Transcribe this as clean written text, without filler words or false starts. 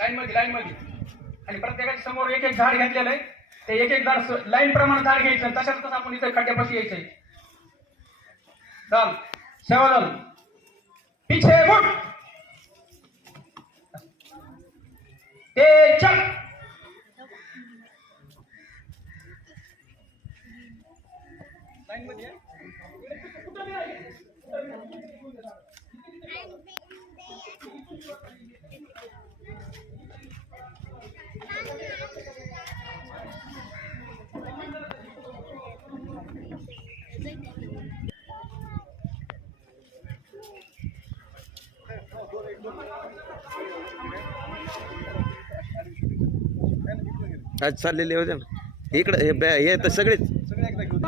Line मध्ये आणि प्रत्येकाच्या समोर एक एक झाड घेतलेलं आहे. ते एक एक झाड लाईन प्रमाणे झाड घ्यायचं. तशाच आपण इथे खड्ड्यापाशी यायचंय. चल सेवा दल पीछे मुड़ ते चल. लाईन मध्ये आज चाललेले होते ना इकडे हे तर सगळेच सगळे एकदा घेऊन